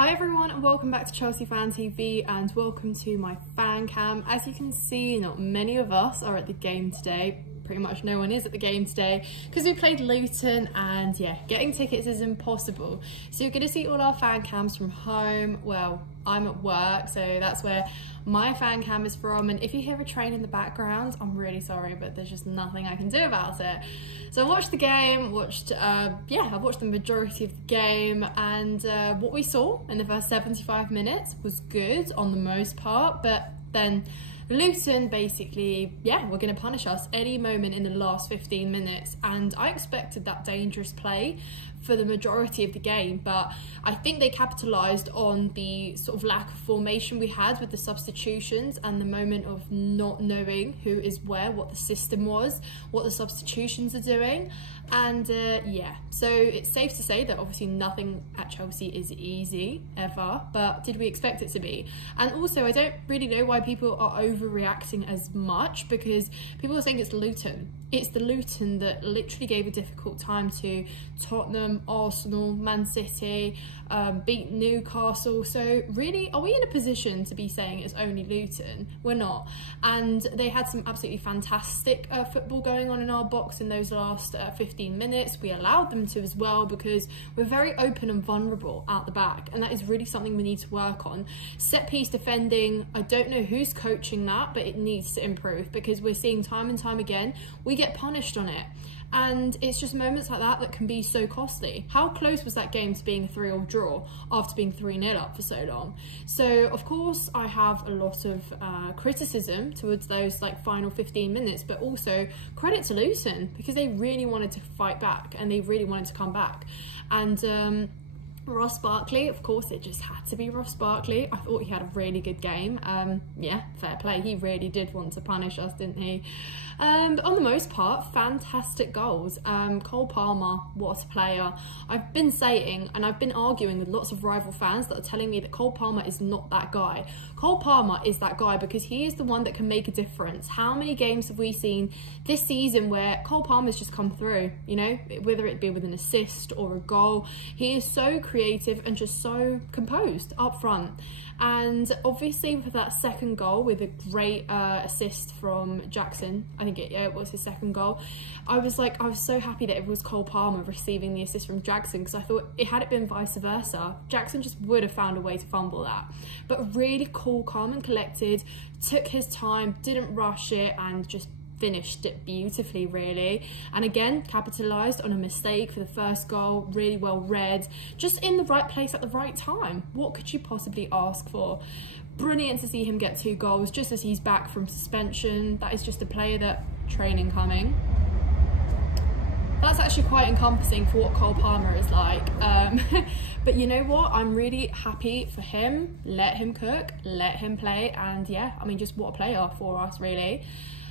Hi everyone and welcome back to Chelsea Fan TV and welcome to my fan cam. As you can see, not many of us are at the game today. Pretty much no one is at the game today because we played Luton and yeah, getting tickets is impossible. So you're going to see all our fan cams from home. Well, I'm at work, so that's where my fan cam is from, and if you hear a train in the background, I'm really sorry, but there's just nothing I can do about it. So I watched the game, I've watched the majority of the game, and what we saw in the first 75 minutes was good on the most part, but then Luton basically, were going to punish us any moment in the last 15 minutes, and I expected that dangerous play for the majority of the game, but I think they capitalised on the sort of lack of formation we had with the substitutions and the moment of not knowing who is where, what the system was, what the substitutions are doing, and so it's safe to say that obviously nothing at Chelsea is easy ever, but did we expect it to be? And also I don't really know why people are overreacting as much, because people are saying it's Luton. It's the Luton that literally gave a difficult time to Tottenham, Arsenal, Man City, beat Newcastle. So really, are we in a position to be saying it's only Luton? We're not. And they had some absolutely fantastic football going on in our box in those last 15 minutes. We allowed them to as well, because we're very open and vulnerable out the back, and that is really something we need to work on. Set piece defending, I don't know who's coaching that, but it needs to improve, because we're seeing time and time again we get punished on it, and it's just moments like that that can be so costly. How close was that game to being a 3-3 draw after being 3-0 up for so long? So of course I have a lot of criticism towards those final 15 minutes, but also credit to Luton, because they really wanted to fight back and they really wanted to come back. And Ross Barkley, of course, it just had to be Ross Barkley. I thought he had a really good game. Fair play. He really did want to punish us, didn't he? But on the most part, fantastic goals. Cole Palmer, what a player. I've been saying, and I've been arguing with lots of rival fans that are telling me that Cole Palmer is not that guy. Cole Palmer is that guy because he is the one that can make a difference. How many games have we seen this season where Cole Palmer's just come through, you know, whether it be with an assist or a goal? He is so creative and just so composed up front. And obviously with that second goal, with a great assist from Jackson, I think it was his second goal, I was so happy that it was Cole Palmer receiving the assist from Jackson, because I thought had it been vice versa, Jackson just would have found a way to fumble that. But really cool, calm and collected, took his time, didn't rush it, and just finished it beautifully, really. And again, capitalised on a mistake for the first goal, really well read, just in the right place at the right time. What could you possibly ask for? Brilliant to see him get 2 goals just as he's back from suspension. That is just a player that training coming. That's actually quite encompassing for what Cole Palmer is like. But you know what? I'm really happy for him. Let him cook, let him play, and just what a player for us, really.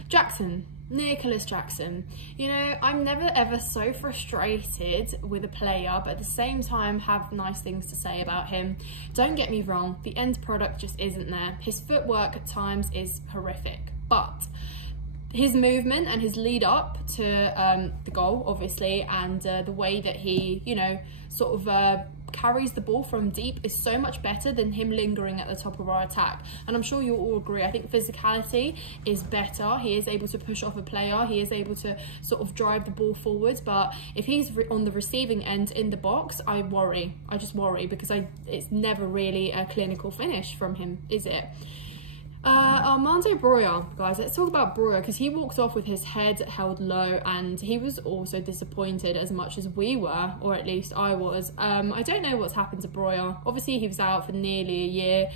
Jackson, Nicholas Jackson. You know, I'm never ever so frustrated with a player, but at the same time have nice things to say about him. Don't get me wrong, the end product just isn't there. His footwork at times is horrific, but his movement and his lead up to the goal, obviously, and the way that he, carries the ball from deep is so much better than him lingering at the top of our attack. And I'm sure you'll all agree, I think physicality is better. He is able to push off a player, he is able to drive the ball forwards, but if he's on the receiving end in the box, I just worry, because it's never really a clinical finish from him, is it? Armando Broja, guys, let's talk about Broja, because he walked off with his head held low, and he was also disappointed as much as we were, or at least I was. I don't know what's happened to Broja. Obviously he was out for nearly a year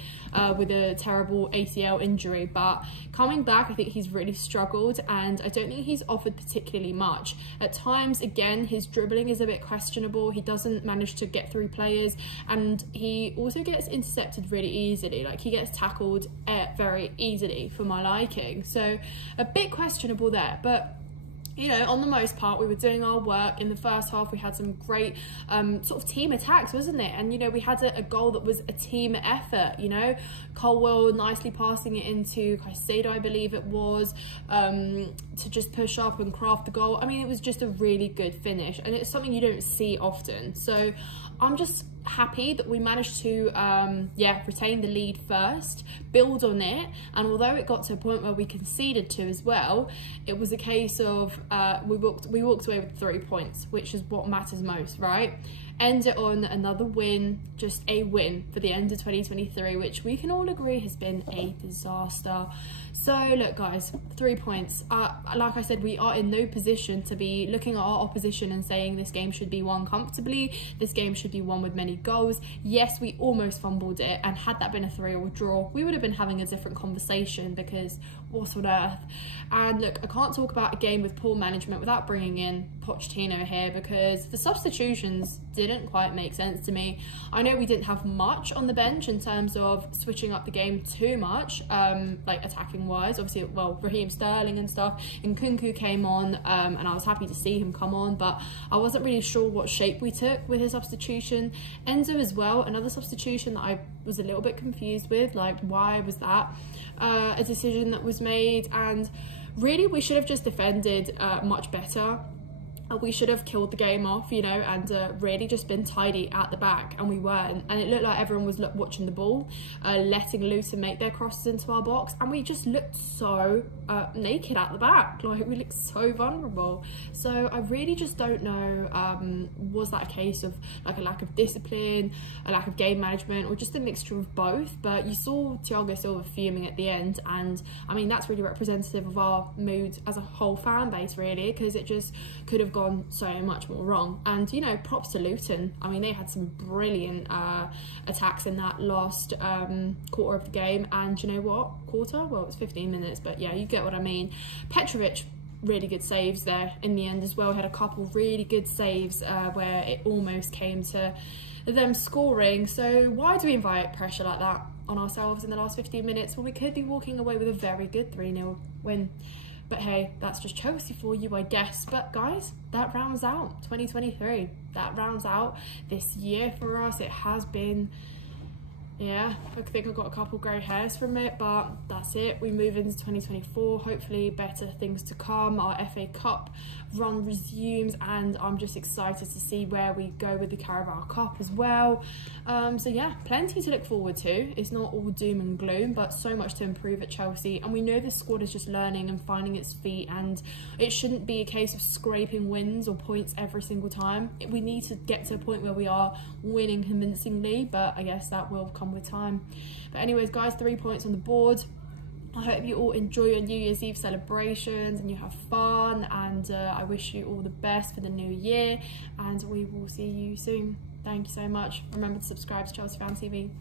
with a terrible ACL injury, but coming back I think he's really struggled, and I don't think he's offered particularly much. At times, again, his dribbling is a bit questionable. He doesn't manage to get through players, and he also gets intercepted really easily. He gets tackled very easily for my liking, so a bit questionable there. But you know, on the most part, we were doing our work. In the first half, we had some great team attacks, wasn't it? And, you know, we had a goal that was a team effort, you know. Colwell nicely passing it into Caicedo, I believe it was, to just push up and craft the goal. I mean, it was just a really good finish, and it's something you don't see often. So I'm just happy that we managed to retain the lead first, build on it, and although it got to a point where we conceded 2 as well, it was a case of we walked away with 3 points, which is what matters most, right? End it on another win, just a win for the end of 2023, which we can all agree has been a disaster. So look guys, 3 points. Like I said, we are in no position to be looking at our opposition and saying this game should be won comfortably, this game should be won with many goals. Yes, we almost fumbled it, and had that been a 3-all draw, we would have been having a different conversation, because what on earth. And look, I can't talk about a game with poor management without bringing in Pochettino here, because the substitutions didn't quite make sense to me. I know we didn't have much on the bench in terms of switching up the game too much, like attacking wise. Obviously, well, Raheem Sterling and stuff, and Nkunku came on, and I was happy to see him come on, but I wasn't really sure what shape we took with his substitution. Enzo as well, another substitution that I was a little bit confused with, like why was that a decision that was made? And really we should have just defended much better. We should have killed the game off, you know, and really just been tidy at the back, and we weren't. And it looked like everyone was watching the ball, letting Luton make their crosses into our box, and we just looked so naked at the back. Like, we looked so vulnerable. So I really just don't know, was that a case of like a lack of discipline, a lack of game management, or just a mixture of both? But you saw Thiago Silva fuming at the end, and I mean that's really representative of our mood as a whole fan base, really, because it just could have gone so much more wrong. And you know, props to Luton. I mean, they had some brilliant attacks in that last quarter of the game, and you know what, well, it's 15 minutes, but yeah, you get what I mean. Petrovic, really good saves there in the end as well. Had a couple really good saves where it almost came to them scoring. So why do we invite pressure like that on ourselves in the last 15 minutes when we could be walking away with a very good 3-0 win? But hey, that's just Chelsea for you, I guess. But guys, that rounds out 2023. That rounds out this year for us. It has been, yeah, I think I've got a couple grey hairs from it, but that's it. We move into 2024, hopefully better things to come. Our FA Cup run resumes, and I'm just excited to see where we go with the Carabao Cup as well. So yeah, plenty to look forward to. It's not all doom and gloom, but so much to improve at Chelsea, and we know this squad is just learning and finding its feet, and it shouldn't be a case of scraping wins or points every single time. We need to get to a point where we are winning convincingly, but I guess that will come with time. But anyways guys, 3 points on the board. I hope you all enjoy your New Year's Eve celebrations and you have fun, and I wish you all the best for the new year, and we will see you soon. Thank you so much. Remember to subscribe to Chelsea Fan TV.